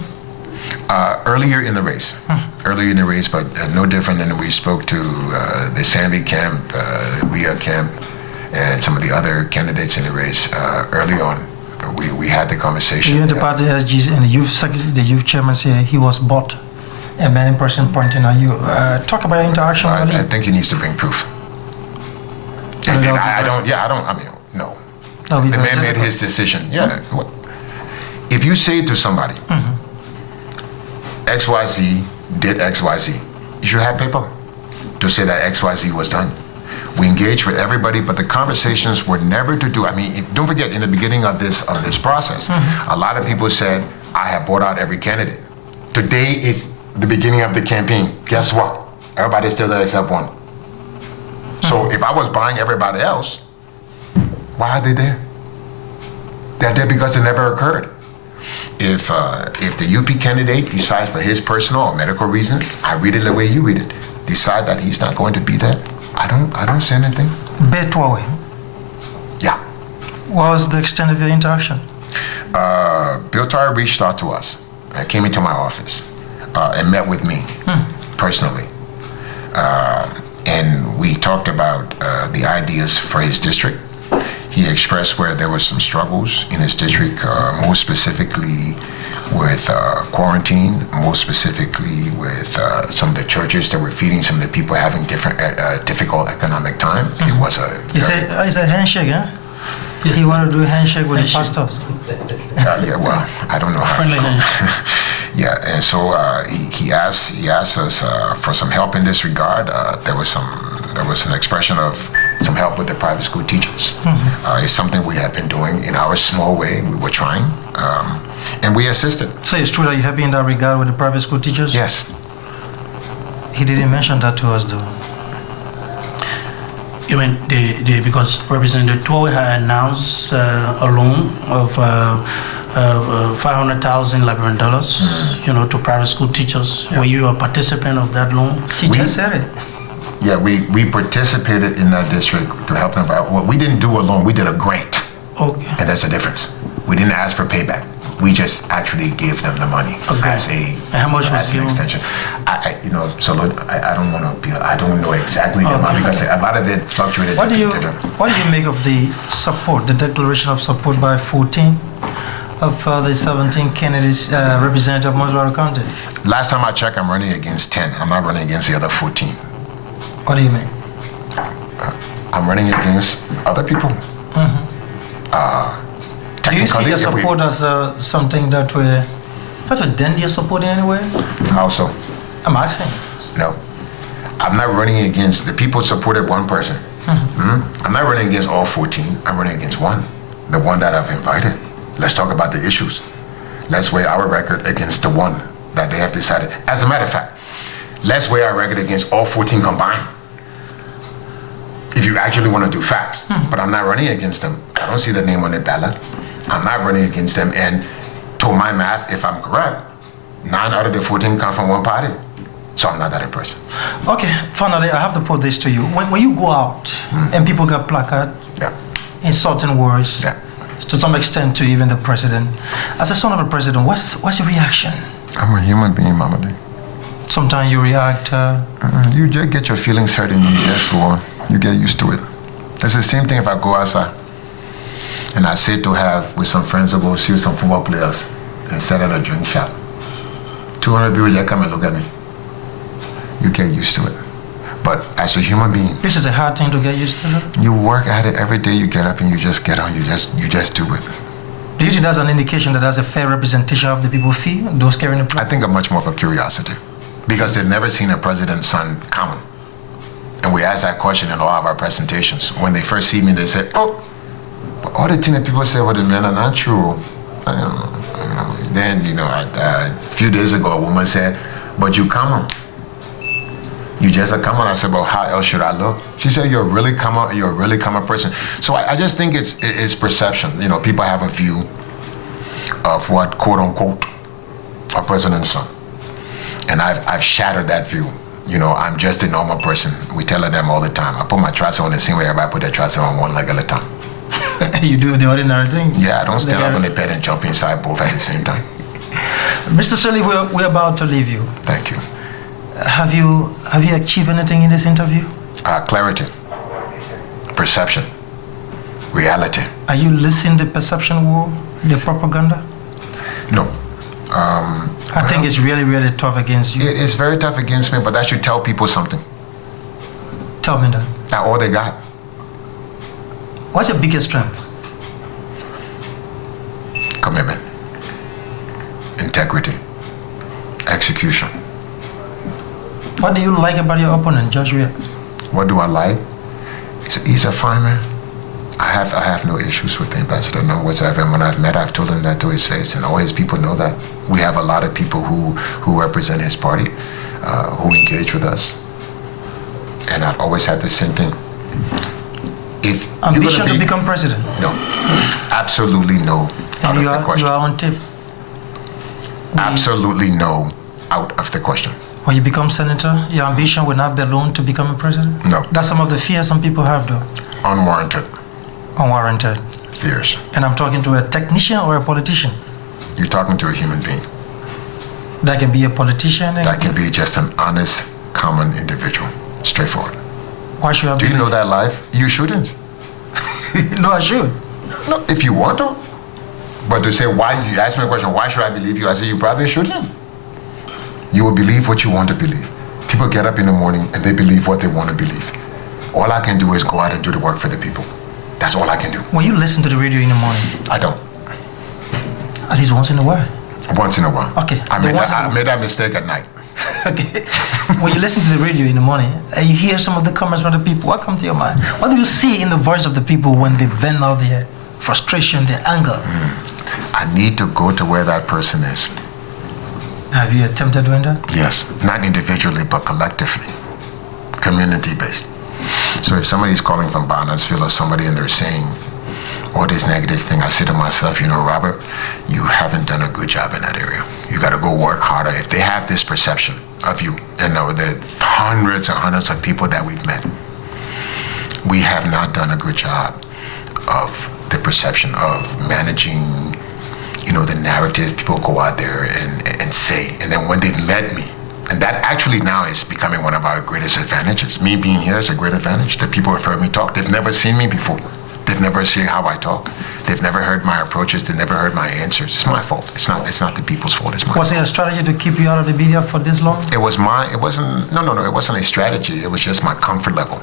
Earlier in the race, but no different than we spoke to the Sandy camp, WIA camp, and some of the other candidates in the race early on. We had the conversation. You and the party SGs and the youth chairman say he was bought. A many person pointing at you. Talk about your interaction with I him. think he needs to bring proof. And And no. That'll be The very man made difficult. his decision. Yeah. If you say to somebody, XYZ did XYZ, you should have paper to say that XYZ was done. We engaged with everybody, but the conversations were never to do. I mean, don't forget, in the beginning of this process, a lot of people said, I have bought out every candidate. Today is the beginning of the campaign. Guess what? Everybody's still there except one. So if I was buying everybody else, why are they there? They're there because it never occurred. If the UP candidate decides for his personal or medical reasons, I read it the way you read it, decide that he's not going to be there, I don't say anything. Betwawe. Yeah. What was the extent of your interaction? Bill Tarr reached out to us, came into my office, and met with me personally. And we talked about the ideas for his district. He expressed where there were some struggles in his district, most specifically with quarantine, most specifically with some of the churches that were feeding some of the people having difficult economic time. It was a He said handshake, huh? He wanted to do a handshake with the pastors. yeah, well, I don't know how. Friendly Yeah, and so he asked us for some help in this regard. There was an expression of some help with the private school teachers. It's something we have been doing in our small way. We were trying, and we assisted. So it's true that you're happy in that regard with the private school teachers? Yes. He didn't mention that to us, though. You mean because Representative Toy had announced a loan of $500,000 Liberian dollars, to private school teachers. Yeah. Were you a participant of that loan? He just said it. Yeah, we participated in that district to help them out. Well, we didn't do a loan, we did a grant, Okay. and that's the difference. We didn't ask for payback. We just actually gave them the money Okay. as And how much was an given? extension. I don't want to be. I don't know exactly the amount because a lot of it fluctuated. What do you different. make of the support, the declaration of support by 14 of the 17 candidates representative of Montserrado County? Last time I checked, I'm running against 10. I'm not running against the other 14. What do you mean? I'm running against other people. Do you see your if we- support as something that will dent your support in any way? How so? I'm asking. No. I'm not running against the people supported one person. I'm not running against all 14. I'm running against one, the one that I've invited. Let's talk about the issues. Let's weigh our record against the one that they have decided. As a matter of fact, let's weigh our record against all 14 combined. If you actually want to do facts, but I'm not running against them. I don't see the name on the ballot. I'm not running against them. And to my math, if I'm correct, 9 out of the 14 come from one party. So I'm not that impressed. Okay, finally, I have to put this to you. When you go out and people got placard, Yeah. insulting words, Yeah. to some extent to even the president, as a son of the president, what's your reaction? I'm a human being, Mama D. Sometimes you react. You just get your feelings hurt and you just go on. You get used to it. It's the same thing if I go outside and I sit to have with some friends or go see some football players and set at a drink shop. 200 people just come and look at me. You get used to it. But as a human being, This is a hard thing to get used to. you work at it every day. You get up and you just get on. You just do it. Do you think that's an indication that that's a fair representation of the people feel, those carrying the I flag? think I'm much more of a curiosity because they've never seen a president's son come. And we ask that question in all of our presentations. When they first see me, they say, "Oh, but all the things that people say about the men are not true." Then, a few days ago, a woman said, "But you come on. You just a come on." I said, "Well, how else should I look?" She said, "You're a really come on. You're a really come on person." So I just think it's perception. People have a view of what, quote unquote, a president's son. And I've shattered that view. I'm just a normal person. We tell them all the time. I put my trousers on the same way everybody put their trousers on one leg at a time. You do the ordinary things. Yeah, I don't stand up on the bed and jump inside both at the same time. Mr. Sirleaf, we're about to leave you. Thank you. Have you achieved anything in this interview? Clarity, perception, reality. Are you listening to the perception war, the propaganda? No. I think it's really, really tough against you. It's very tough against me, but that should tell people something. Tell me that. That's all they got. What's your biggest strength? Commitment, integrity, execution. What do you like about your opponent, Judge Weir? What do I like? He's a fine man. I have no issues with the ambassador, no whatsoever. And when I've met, I've told him that to his face, and all his people know that. We have a lot of people who represent his party, who engage with us. And I've always had the same thing. If Ambition to become president? No, absolutely no. Out And of you the are question. on tape. Absolutely no. Out of the question. When you become senator, your ambition will not be alone to become a president? No. That's some of the fears some people have, though. Unwarranted Unwarranted. fears. And I'm talking to a technician or a politician. You're talking to a human being. That can be a politician. That can be just an honest, common individual. Straightforward. Why should I Do you know that life? You shouldn't. No, I should. No, if you want to. But to say why, you ask me a question, why should I believe you? I say you probably shouldn't. You will believe what you want to believe. People get up in the morning and they believe what they want to believe. All I can do is go out and do the work for the people. That's all I can do. When you listen to the radio in the morning, I don't. at least once in a while. Once in a while. Okay. I made that mistake at night. Okay. When you listen to the radio in the morning and you hear some of the comments from the people, what comes to your mind? What do you see in the voice of the people when they vent out their frustration, their anger? I need to go to where that person is. Have you attempted doing that? Yes. Not individually, but collectively. Community-based. So if somebody's calling from Barnesville or somebody and they're saying all this negative thing, I say to myself, Robert, you haven't done a good job in that area. You got to go work harder. If they have this perception of you, and the hundreds and hundreds of people that we've met, we have not done a good job of the perception of managing, the narrative people go out there and say. And then when they've met me, and that actually now is becoming one of our greatest advantages. Me being here is a great advantage. The people have heard me talk. They've never seen me before. They've never seen how I talk. They've never heard my approaches. They've never heard my answers. It's my fault. It's not the people's fault. It's my Was it fault. a strategy to keep you out of the media for this long? It wasn't, it wasn't a strategy. It was just my comfort level.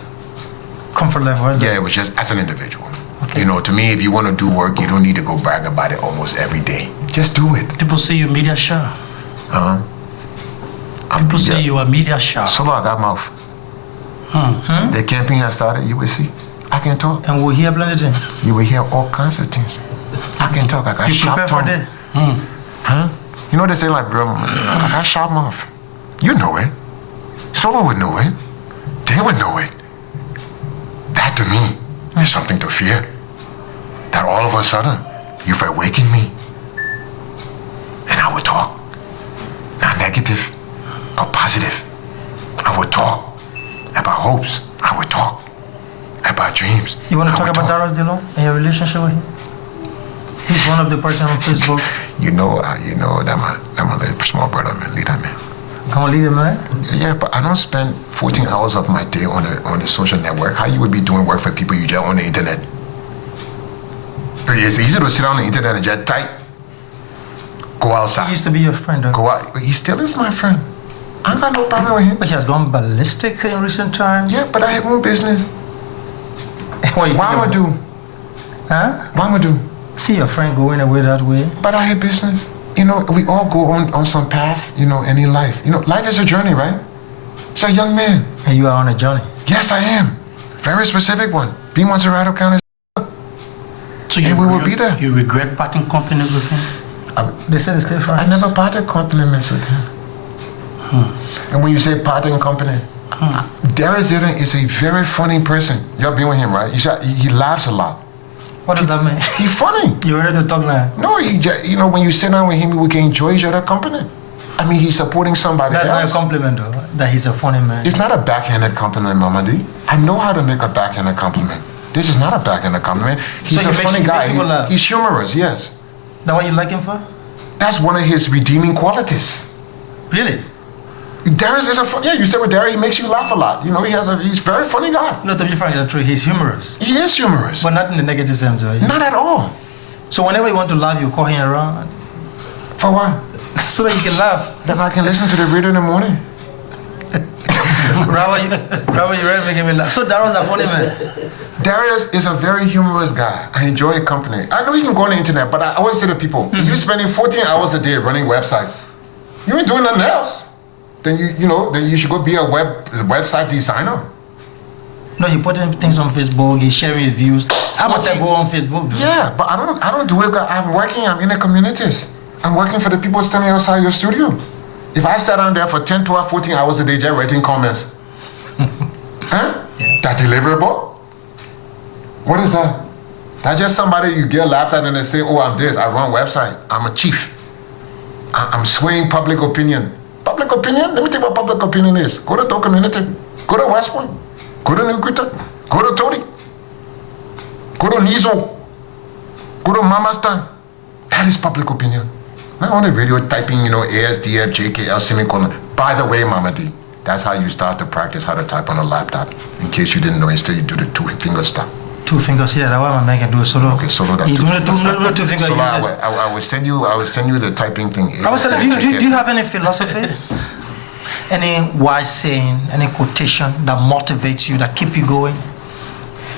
Comfort level, is Yeah, it? it was just as an individual. Okay. To me, if you want to do work, you don't need to go brag about it almost every day. Just do it. People say you're media shy. People say you are media shy. So I got mouth. The campaign has started, you will see. I can talk. And we'll hear plenty of things. You will hear all kinds of things. I can talk. I got You sharp prepare for tongue. that? Huh? You know what they say like, bro, I got sharp mouth. You know it. Solo would know it. They would know it. That to me is something to fear. That all of a sudden, you've awakened me. And I would talk. Not negative, but positive. I would talk about hopes. I would talk about dreams. You want to I talk would about Darius Dillon and your relationship with him? He's one of the person on Facebook. You know that my little small brother, man. Leave that man. Come on, lead him, man. Yeah, but I don't spend 14 hours of my day on the social network. How you would be doing work for people you just on the internet? It's easy to sit on the internet and just type. Go outside. He used to be your friend, though. Go out. He still is my friend. I got no problem with him. But he has gone ballistic in recent times. Yeah, but I have no business. What you Why think am I of- do? Huh? Why am I do? See your friend going away that way. But I have business. You know, we all go on some path, you know, and in life. You know, life is a journey, right? It's a young man. And you are on a journey. Yes, I am. Very specific one. Be Montserrado County. So And we will be there. You regret parting company with him? They said it's still I friends. never parted compliments with him. And when you say parting company, Darius Eden is a very funny person. You've been with him, right? He laughs a lot. What does that mean? He's funny. You ready to talk now? No, you know, when you sit down with him, we can enjoy each other company. I mean, he's supporting somebody That's not a else. compliment, though, that he's a funny man. It's not a backhanded compliment, Mama D. I know how to make a backhanded compliment. This is not a backhanded compliment. He's So a he makes- funny he makes guy. people laugh. He's humorous, yes. That what you like him for? That's one of his redeeming qualities. Really? Darius is yeah, you said with Darius, he makes you laugh a lot. You know, he's a very funny guy. No, to be frank, that's true. He's humorous. He is humorous. But not in the negative sense, right? Not at all. So whenever you want to laugh, you call him around For what? so that you can laugh. Then I can listen to the radio in the morning. Robert, you ready to make me laugh? So that was a funny man. Darius is a very humorous guy. I enjoy his company. I know he can go on the internet, but I always say to people, if you're spending 14 hours a day running websites, you ain't doing nothing else. Then then you should go be a website designer. No, he putting things on Facebook. He's sharing his views. I must see- go on Facebook. Dude. Yeah, but I don't do it. I'm in the communities. I'm working for the people standing outside your studio. If I sat down there for 10, 12, 14 hours a day just writing comments, huh? Yeah. That deliverable? What is that? That's just somebody you get laughed at and they say, oh, I'm this, I run website, I'm a chief. I'm swaying public opinion. Public opinion? Let me tell you what public opinion is. Go to Doe Community, go to West Point, go to New Quito, go to Tody, go to Nizo, go to Mamastan. That is public opinion. Not on the radio typing, ASDF, JKL, semicolon. By the way, Mama D, that's how you start to practice how to type on a laptop. In case you didn't know, instead you do the two-finger stuff. 2 fingers, yeah, that one my man can do solo. Okay, solo that He do two-finger stuff. 2 finger So uses. I will send you the typing thing. I was saying, do you have any philosophy? Any wise saying, any quotation that motivates you, that keep you going?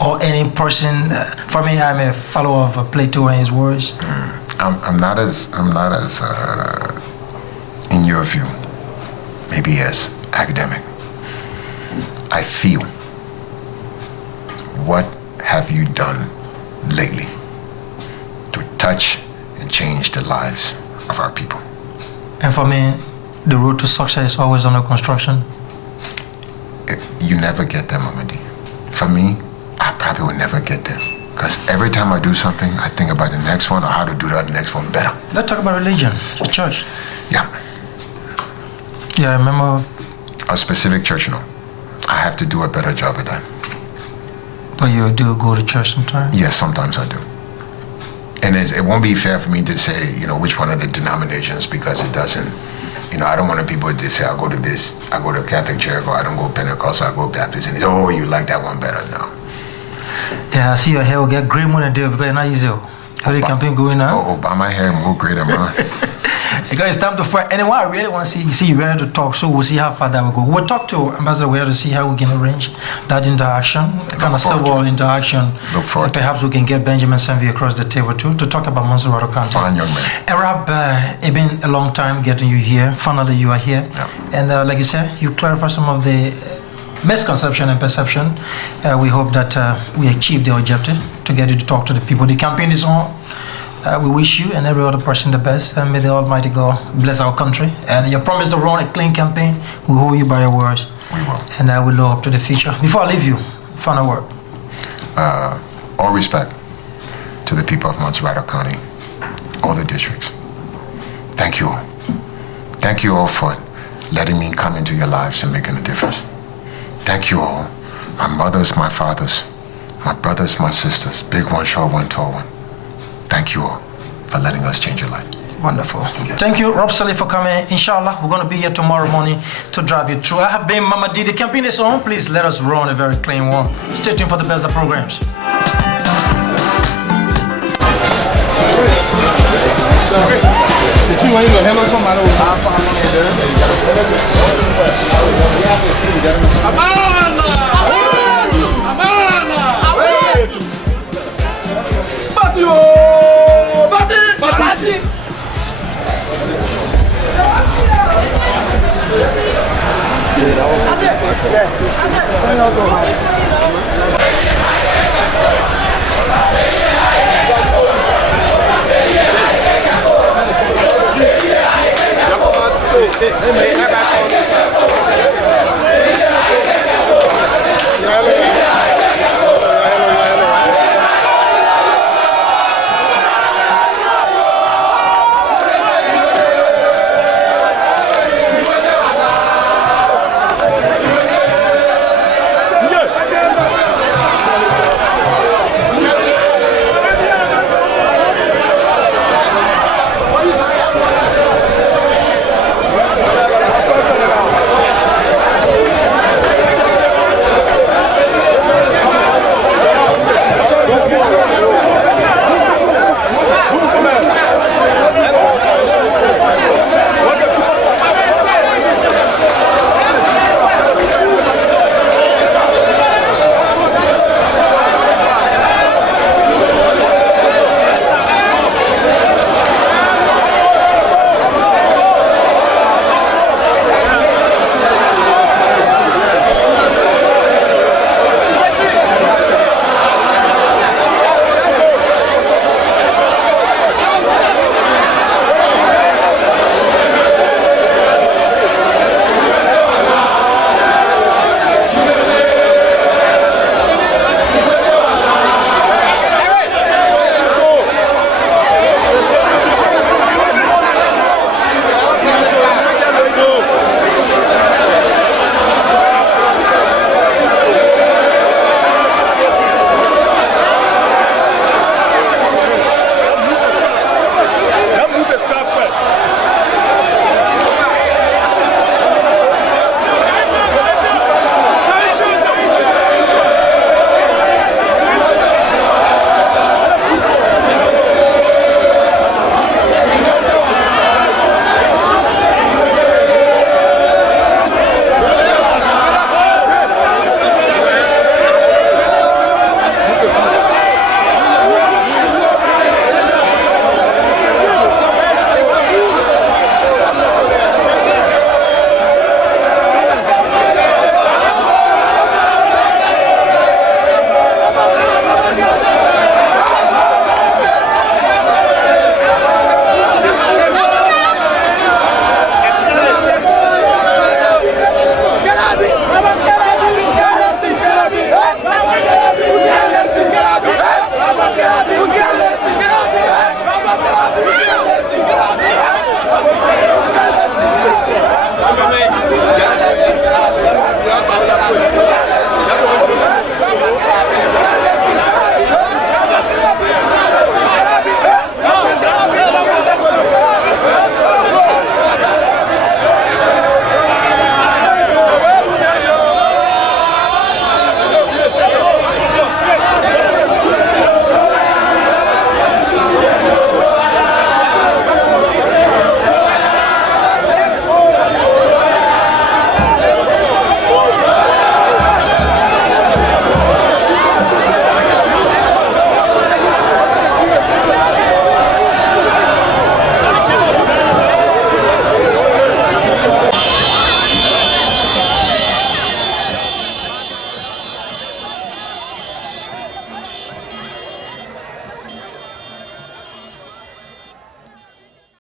Or any person, for me, I'm a follower of Plato and his words. I'm not as in your view, maybe as academic. I feel, what have you done lately to touch and change the lives of our people? And for me, the road to success is always under construction. You never get there, Mama D. For me, I probably will never get there. Because every time I do something, I think about the next one or how to do that next one better. Let's talk about religion, the church. Yeah. Yeah, I remember, A specific church, no. I have to do a better job of that. but you do go to church sometimes. Yes, sometimes I do. And it won't be fair for me to say, which one of the denominations, because it doesn't, I don't want people to say, I go to this, I go to Catholic church, or I don't go Pentecostal, I go Baptist, and oh, you like that one better now. Yeah, I see your hair will get gray more than deal because it's not easy. How the campaign going on? Oh, Obama hair more great than mine. Because it's time to fight. And what I really want to see you ready to talk, so we'll see how far that will go. We'll talk to Ambassador Weah to see how we can arrange that interaction, kind of forward to civil interaction. Look forward And to perhaps we can get Benjamin Sanvi across the table too to talk about Montserrado County. Fine young man. Arab, it's been a long time getting you here. Finally, you are here. Yeah. And like you said, you clarify some of the misconception and perception. We hope that we achieve the objective to get you to talk to the people. The campaign is on. We wish you and every other person the best, and may the Almighty God bless our country. And your promise to run a clean campaign, we hold you by your words. We will. And I will look up to the future. Before I leave you, final word. All respect to the people of Montserrado County, all the districts. Thank you all. Thank you all for letting me come into your lives and making a difference. Thank you all. My mothers, my fathers, my brothers, my sisters, big one, short one, tall one. Thank you all for letting us change your life. Wonderful. Thank you, Rob Sirleaf, for coming. Inshallah, we're going to be here tomorrow morning to drive you through. I have been Mama D. The campaign is on. Please let us run a very clean one. Stay tuned for the best of programs. Bati!